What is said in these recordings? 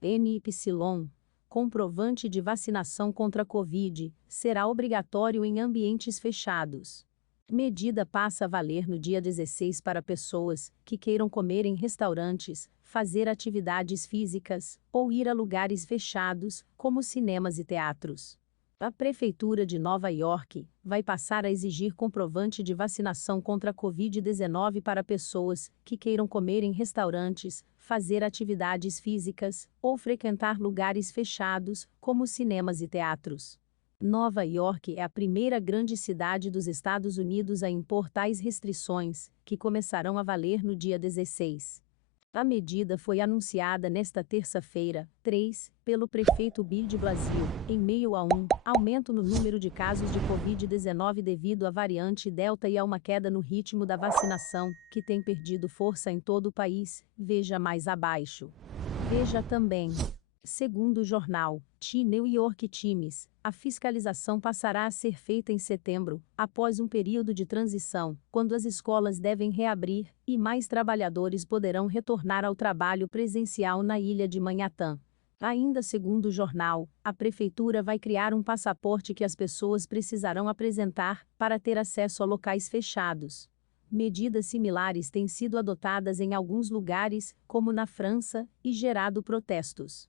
NY. Comprovante de vacinação contra a Covid será obrigatório em ambientes fechados. Medida passa a valer no dia 16 para pessoas que queiram comer em restaurantes, fazer atividades físicas ou ir a lugares fechados, como cinemas e teatros. A Prefeitura de Nova York vai passar a exigir comprovante de vacinação contra a Covid-19 para pessoas que queiram comer em restaurantes, fazer atividades físicas ou frequentar lugares fechados, como cinemas e teatros. Nova York é a primeira grande cidade dos Estados Unidos a impor tais restrições, que começarão a valer no dia 16. A medida foi anunciada nesta terça-feira, 3, pelo prefeito Bill de Blasio, em meio a um aumento no número de casos de Covid-19 devido à variante Delta e a uma queda no ritmo da vacinação, que tem perdido força em todo o país. Veja mais abaixo. Veja também. Segundo o jornal The New York Times, a fiscalização passará a ser feita em setembro, após um período de transição, quando as escolas devem reabrir e mais trabalhadores poderão retornar ao trabalho presencial na ilha de Manhattan. Ainda segundo o jornal, a prefeitura vai criar um passaporte que as pessoas precisarão apresentar para ter acesso a locais fechados. Medidas similares têm sido adotadas em alguns lugares, como na França, e gerado protestos.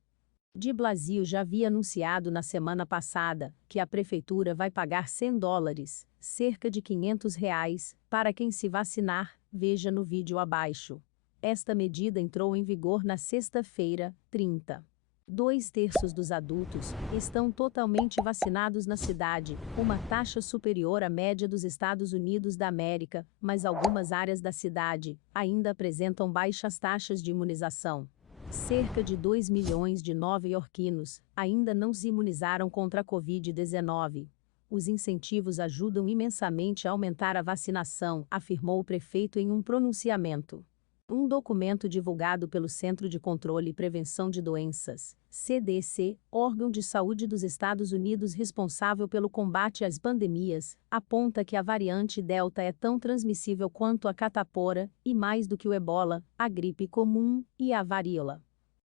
De Blasio já havia anunciado na semana passada que a prefeitura vai pagar $100, cerca de R$ 500, para quem se vacinar, veja no vídeo abaixo. Esta medida entrou em vigor na sexta-feira, 30. 2/3 dos adultos estão totalmente vacinados na cidade, uma taxa superior à média dos Estados Unidos da América, mas algumas áreas da cidade ainda apresentam baixas taxas de imunização. Cerca de 2 milhões de nova-iorquinos ainda não se imunizaram contra a Covid-19. Os incentivos ajudam imensamente a aumentar a vacinação, afirmou o prefeito em um pronunciamento. Um documento divulgado pelo Centro de Controle e Prevenção de Doenças, CDC, órgão de saúde dos Estados Unidos responsável pelo combate às pandemias, aponta que a variante Delta é tão transmissível quanto a catapora, e mais do que o ebola, a gripe comum e a varíola.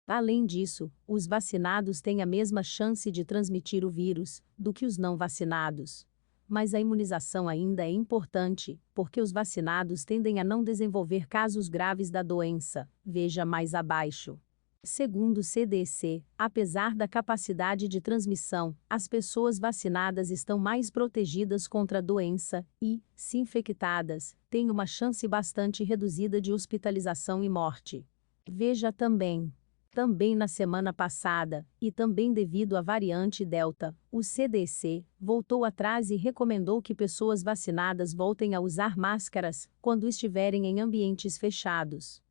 Além disso, os vacinados têm a mesma chance de transmitir o vírus do que os não vacinados. Mas a imunização ainda é importante, porque os vacinados tendem a não desenvolver casos graves da doença. Veja mais abaixo. Segundo o CDC, apesar da capacidade de transmissão, as pessoas vacinadas estão mais protegidas contra a doença e, se infectadas, têm uma chance bastante reduzida de hospitalização e morte. Veja também. Também na semana passada, e também devido à variante Delta, o CDC voltou atrás e recomendou que pessoas vacinadas voltem a usar máscaras quando estiverem em ambientes fechados.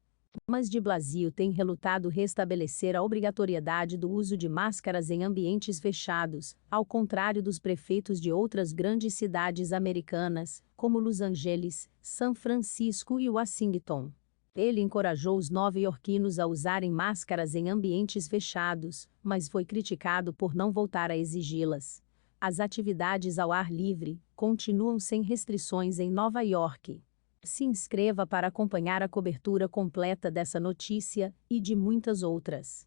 Mas de Blasio tem relutado restabelecer a obrigatoriedade do uso de máscaras em ambientes fechados, ao contrário dos prefeitos de outras grandes cidades americanas, como Los Angeles, São Francisco e Washington. Ele encorajou os nova-iorquinos a usarem máscaras em ambientes fechados, mas foi criticado por não voltar a exigi-las. As atividades ao ar livre continuam sem restrições em Nova York. Se inscreva para acompanhar a cobertura completa dessa notícia e de muitas outras.